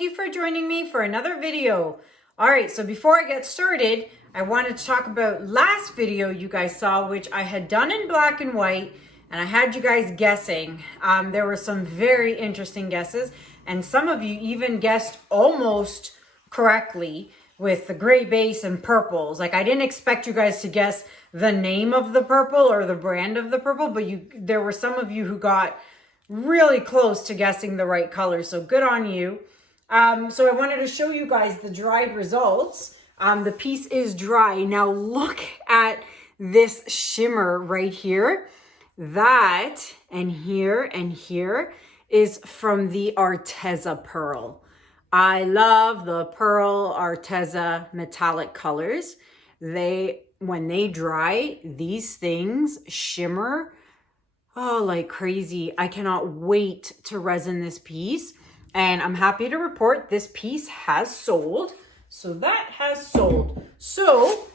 thank you for joining me for another video. All right, so before I get started, I wanted to talk about last video you guys saw, which I had done in black and white, and I had you guys guessing. There were some very interesting guesses, and some of you even guessed almost correctly with the gray base and purples. Like, I didn't expect you guys to guess the name of the purple or the brand of the purple, but there were some of you who got really close to guessing the right color, so good on you. So I wanted to show you guys the dried results. The piece is dry. Now look at this shimmer right here. That and here is from the Arteza pearl. I love the pearl Arteza metallic colors. When they dry, these things shimmer like crazy. I cannot wait to resin this piece. And I'm happy to report this piece has sold. So that has sold. So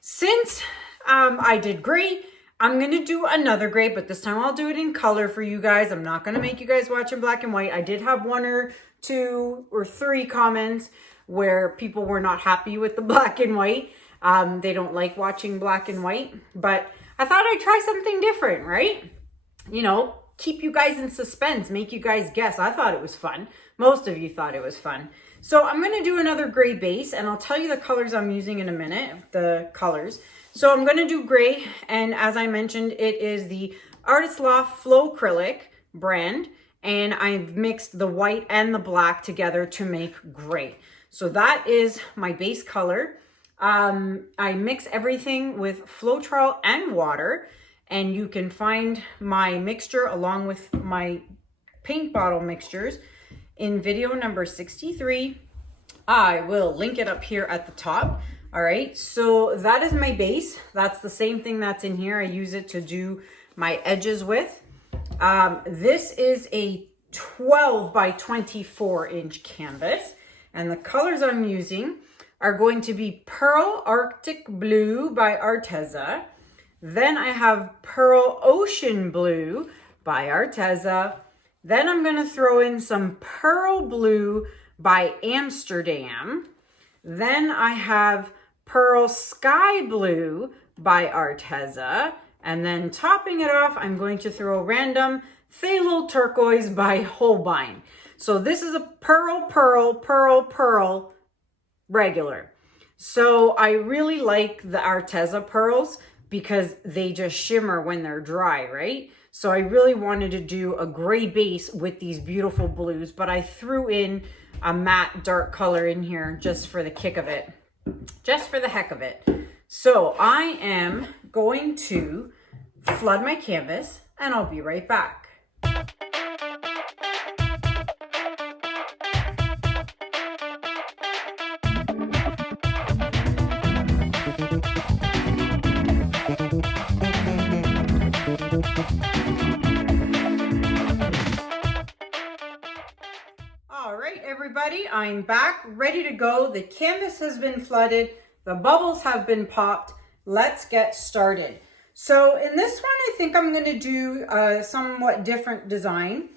since I did gray, I'm going to do another gray, but this time I'll do it in color for you guys. I'm not going to make you guys watch in black and white. I did have 1 or 2 or 3 comments where people were not happy with the black and white. They don't like watching black and white, but I thought I'd try something different, right? You know, keep you guys in suspense, make you guys guess. I thought it was fun. Most of you thought it was fun. So I'm going to do another gray base, and I'll tell you the colors I'm using in a minute, the colors. So I'm going to do gray, and as I mentioned, it is the Loft Flow Acrylic brand, and I've mixed the white and the black together to make gray. So that is my base color. I mix everything with Floetrol and water, and you can find my mixture along with my paint bottle mixtures in video number 63. I will link it up here at the top. All right, so that is my base. That's the same thing that's in here. I use it to do my edges with. This is a 12 by 24 inch canvas, and the colors I'm using are going to be Pearl Arctic Blue by Arteza. Then I have Pearl Ocean Blue by Arteza. Then I'm going to throw in some Pearl Blue by Amsterdam. Then I have Pearl Sky Blue by Arteza. And then topping it off, I'm going to throw random Phthalo Turquoise by Holbein. So this is a pearl, pearl, pearl, pearl regular. So I really like the Arteza pearls because they just shimmer when they're dry, right? So I really wanted to do a gray base with these beautiful blues, but I threw in a matte dark color in here just for the kick of it, just for the heck of it. So I am going to flood my canvas, and I'll be right back. All right, everybody, I'm back, ready to go. The canvas has been flooded. The bubbles have been popped. Let's get started. So in this one, I think I'm going to do a somewhat different design.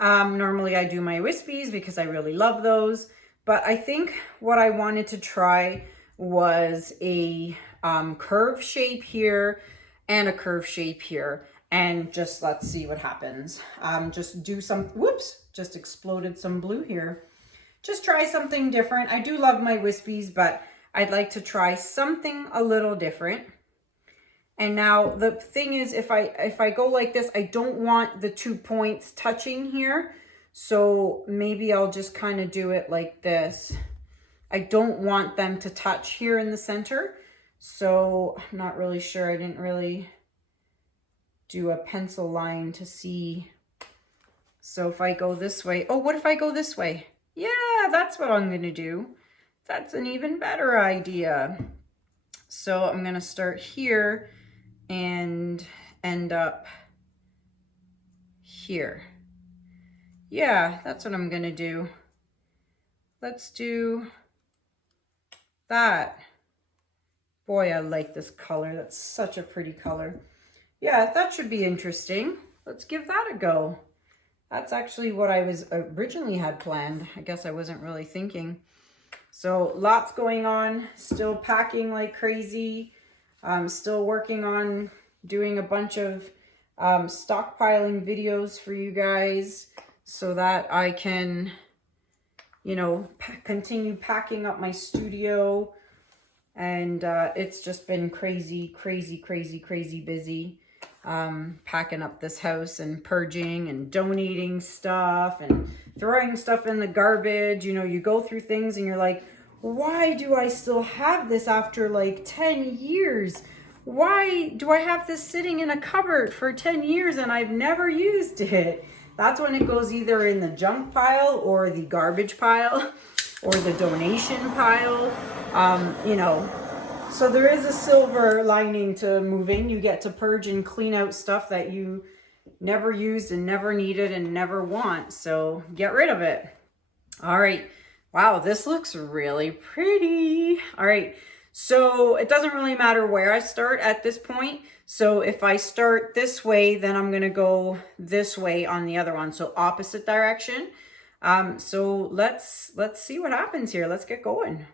Normally I do my wispies because I really love those. But I think what I wanted to try was a curve shape here and a curve shape here. And just let's see what happens. Just do some, whoops, just exploded some blue here. Just try something different. I do love my wispies, but I'd like to try something a little different. And now the thing is, if I go like this, I don't want the 2 points touching here. So maybe I'll just kind of do it like this. I don't want them to touch here in the center. So I'm not really sure. I didn't really do a pencil line to see. So if I go this way, oh, what if I go this way? Yeah, that's what I'm going to do. That's an even better idea. So I'm going to start here and end up here. Yeah, that's what I'm going to do. Let's do that. Boy, I like this color. That's such a pretty color. Yeah, that should be interesting. Let's give that a go. That's actually what I was originally had planned. I guess I wasn't really thinking. So lots going on, still packing like crazy. Still working on doing a bunch of stockpiling videos for you guys so that I can, you know, continue packing up my studio. And it's just been crazy busy. Packing up this house and purging and donating stuff and throwing stuff in the garbage. You know, you go through things and you're like, why do I still have this after like 10 years? Why do I have this sitting in a cupboard for 10 years and I've never used it? That's when it goes either in the junk pile or the garbage pile or the donation pile. You know, so there is a silver lining to moving. You get to purge and clean out stuff that you never used and never needed and never want. So get rid of it. All right. Wow, this looks really pretty. All right. So it doesn't really matter where I start at this point. So if I start this way, then I'm going to go this way on the other one. So opposite direction. So let's see what happens here. Let's get going.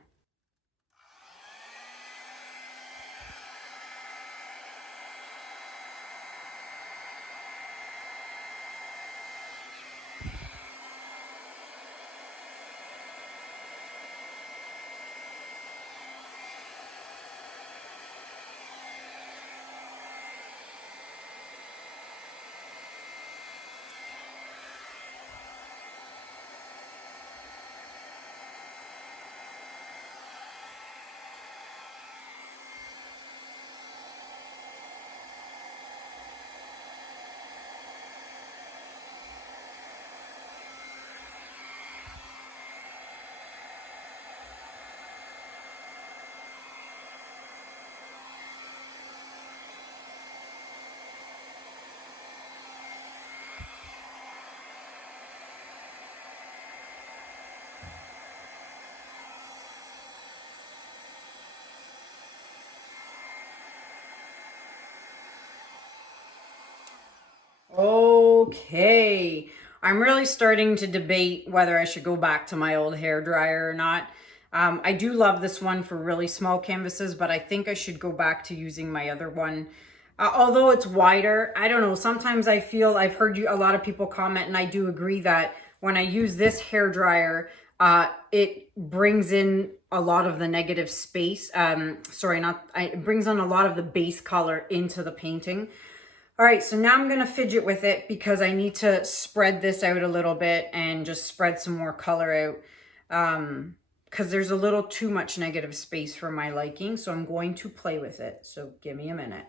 Okay, I'm really starting to debate whether I should go back to my old hair dryer or not. I do love this one for really small canvases, but I think I should go back to using my other one. Although it's wider, I don't know, sometimes I feel, I've heard a lot of people comment, and I do agree that when I use this hair dryer, it brings in a lot of the negative space. It brings in a lot of the base color into the painting. All right, so now I'm going to fidget with it because I need to spread this out a little bit and just spread some more color out because there's a little too much negative space for my liking. So I'm going to play with it. So give me a minute.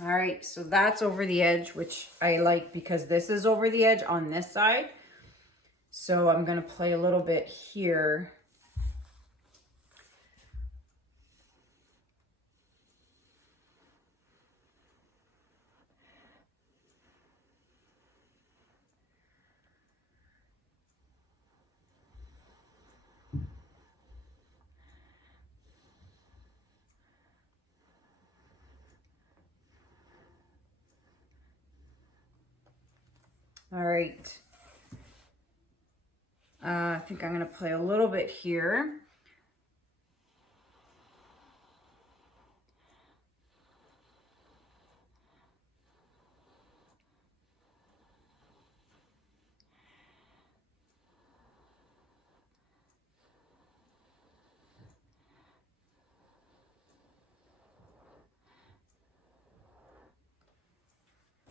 All right, so that's over the edge, which I like because this is over the edge on this side. So I'm going to play a little bit here. All right. I think I'm going to play a little bit here.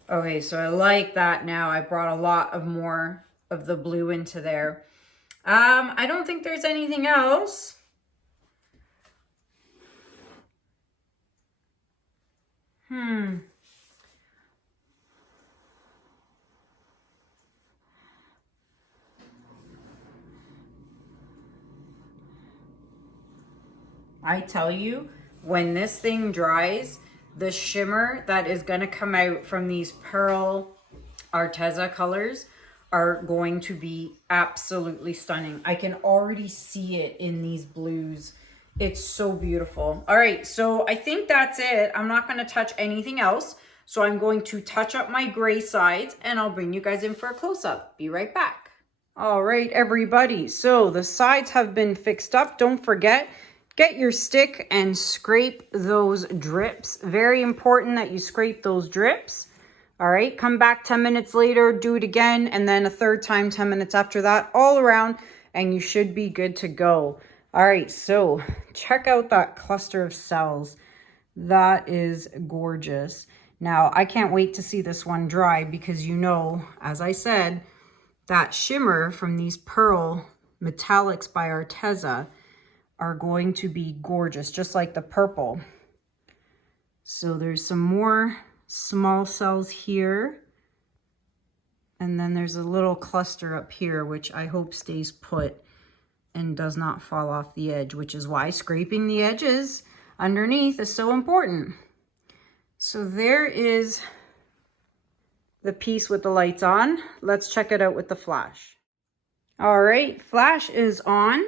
Okay, so I like that now. I brought a lot of more of the blue into there. I don't think there's anything else. I tell you, when this thing dries, the shimmer that is going to come out from these pearl Arteza colors are going to be absolutely stunning. I can already see it in these blues. It's so beautiful. All right, so I think that's it. I'm not going to touch anything else. So I'm going to touch up my gray sides and I'll bring you guys in for a close-up. Be right back. All right, everybody. So the sides have been fixed up. Don't forget, get your stick and scrape those drips. Very important that you scrape those drips. All right, come back 10 minutes later, do it again, and then a third time 10 minutes after that, all around, and you should be good to go. All right, so check out that cluster of cells. That is gorgeous. Now, I can't wait to see this one dry because you know, as I said, that shimmer from these pearl metallics by Arteza are going to be gorgeous, just like the purple. So there's some more small cells here. And then there's a little cluster up here, which I hope stays put and does not fall off the edge, which is why scraping the edges underneath is so important. So there is the piece with the lights on. Let's check it out with the flash. All right, flash is on.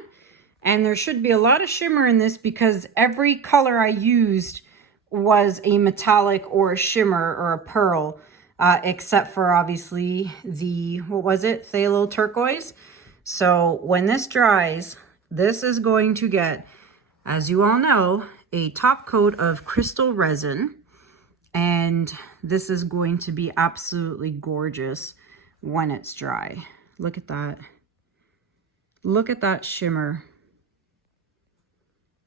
And there should be a lot of shimmer in this because every color I used was a metallic or a shimmer or a pearl, except for obviously the, what was it? Phthalo turquoise. So when this dries, this is going to get, as you all know, a top coat of crystal resin. And this is going to be absolutely gorgeous when it's dry. Look at that. Look at that shimmer.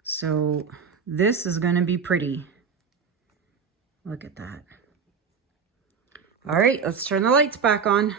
So this is going to be pretty. Look at that. All right, let's turn the lights back on.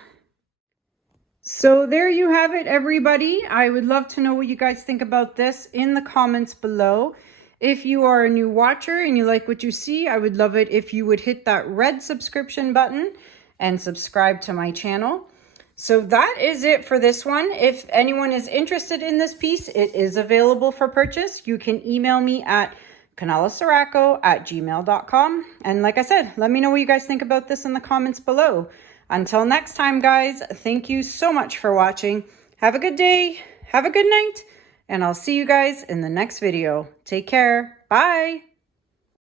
So there you have it, everybody. I would love to know what you guys think about this in the comments below. If you are a new watcher and you like what you see, I would love it if you would hit that red subscription button and subscribe to my channel. So that is it for this one. If anyone is interested in this piece, it is available for purchase. You can email me at kanellaciraco@gmail.com. And like I said, let me know what you guys think about this in the comments below. Until next time, guys, thank you so much for watching. Have a good day. Have a good night. And I'll see you guys in the next video. Take care. Bye.